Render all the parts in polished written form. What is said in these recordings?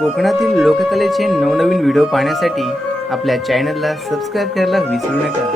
कोकणातील लोककलेचे नवनवीन व्हिडिओ पाहण्यासाठी आपल्या चॅनलला सबस्क्राइब करायला विसरू नका।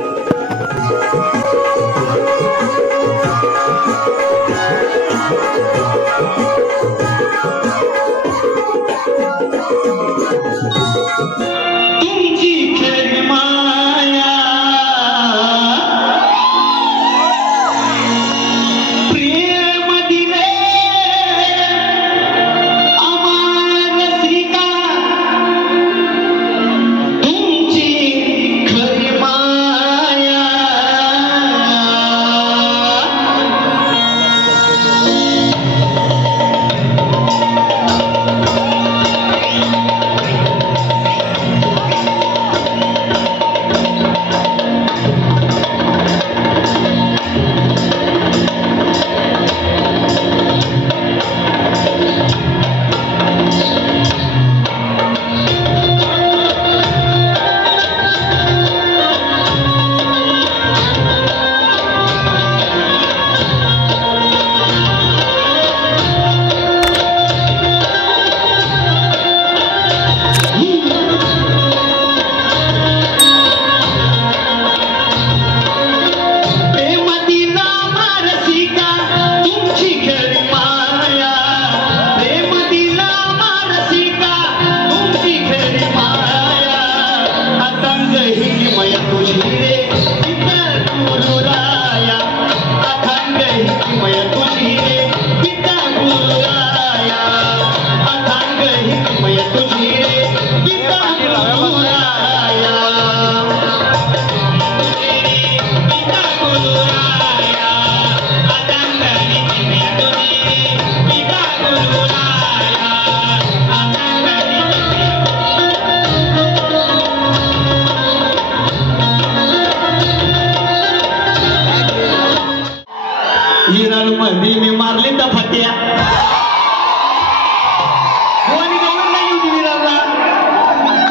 मी मारली तर फट्या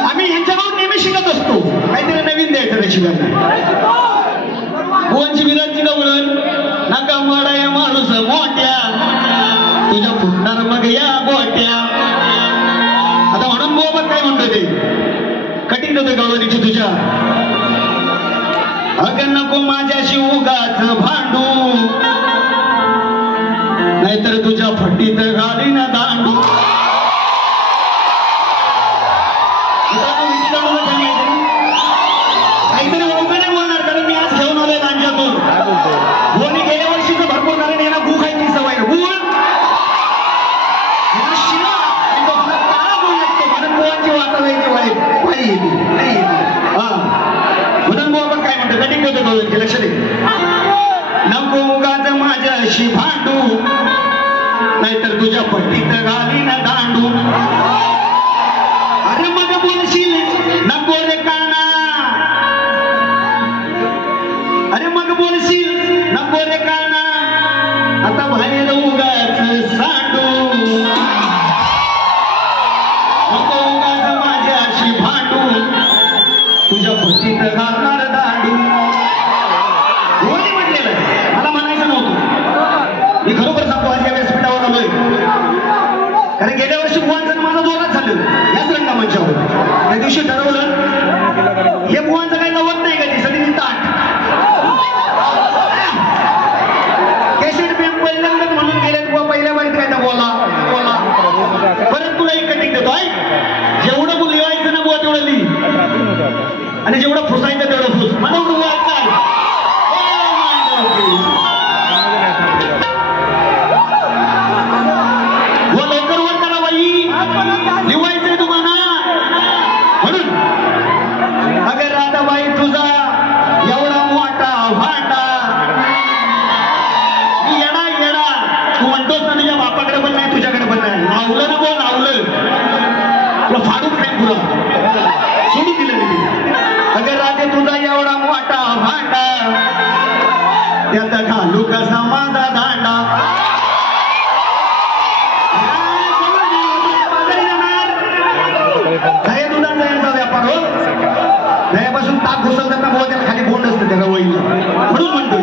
आम्ही ह्यांच्याकडून नेहमी शिकत असतो काहीतरी नवीन द्यायचं रे शिकायला। भुवनची विरांची गवळण नका माडा या माणूस मोठ्या तुझ्या फुटणार मग या गोट्या। आता म्हणून बोबत काय म्हणतो ते कटिंग होते गवळणीची तुझ्या अगं नको माझ्याशी उगाच भांडू नाहीतर तुझ्या फट्टीत गाडी ना दांडू। काहीतरी ओळखणे बोलणार कारण मी आज घेऊन आलोय लांजातून गोणी गेल्या वर्षीच भरपूर कारण याला गु खायची सवय गुळ शिला काळा गुळ लागतो म्हणून गोवांची वाचायची वाईट पायी येते हा म्हणून गोवा काय म्हणतो कटिंग होते गोव्यांची लक्ष दे नको उगाच माझ्याशी भांडू नाहीतर तुझ्या पट्टीत घाली ना दांडू। अरे मग बोलशील नको रे काना अरे मग बोलशील नको रे काना आता बाहेर उगाच सांडू नको उगाच माझ्याशी भांडू तुझ्या पट्टीत घालणार दांडू। कोणी म्हटलेलं मला म्हणायचं नव्हतं मी खरोखर सांगतो आज या व्यासपीठावर आलोय कारण गेल्या वर्षी बुवांचं माझं जोरात झालं याच रंगमंचावर त्या दिवशी ठरवलं हे बुवांचं काही नवत नाही का ती सगळी ताट कॅसेट बँक पहिल्यांदाच म्हणून गेले बुवा पहिल्या बारीत काय ना बोला बोला परत तुला एक कटिंग देतो आहे जेवढं लिहायचं ना बुवा तेवढं लिही आणि जेवढं फुसायचं तेवढं फुस मला बुवा काय लिवायचंय तुम्हाला म्हणून अगर राधाबाई तुझा एवढा मोठा भांडा मी येडा येडा तू म्हणतोस ना तुझ्या बापाकडे पण नाही तुझ्याकडे पण नाही लावलं ना बोल लावलं तुला फाडून नाही पुरा सोडून दिलं मी अगर राधे तुझा एवढा मोठा भांडा त्याचा घालू कसा माझा दांडा। दया दुधाचा यांचा व्यापार हो दयापासून ताक घुसवतात ना बोल त्याला खाली बोंड असतं त्या गवळीला म्हणून म्हणतोय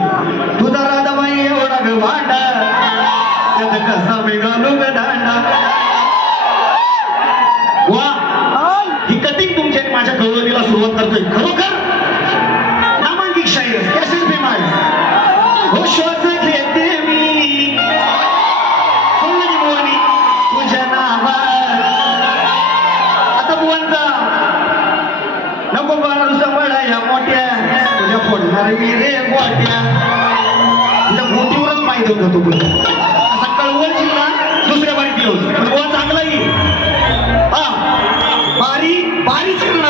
तुझा राधाबाई एवढा ग भांडा त्याचा कसा वेगळा लोक दांडा बोलणार मी रे गोट्या तुझ्या मोठीवरच पाहिजे होता तू असा कळवळ शिकला दुसऱ्या बारीत येऊन चांगला येईल हा बारी बारी शिकला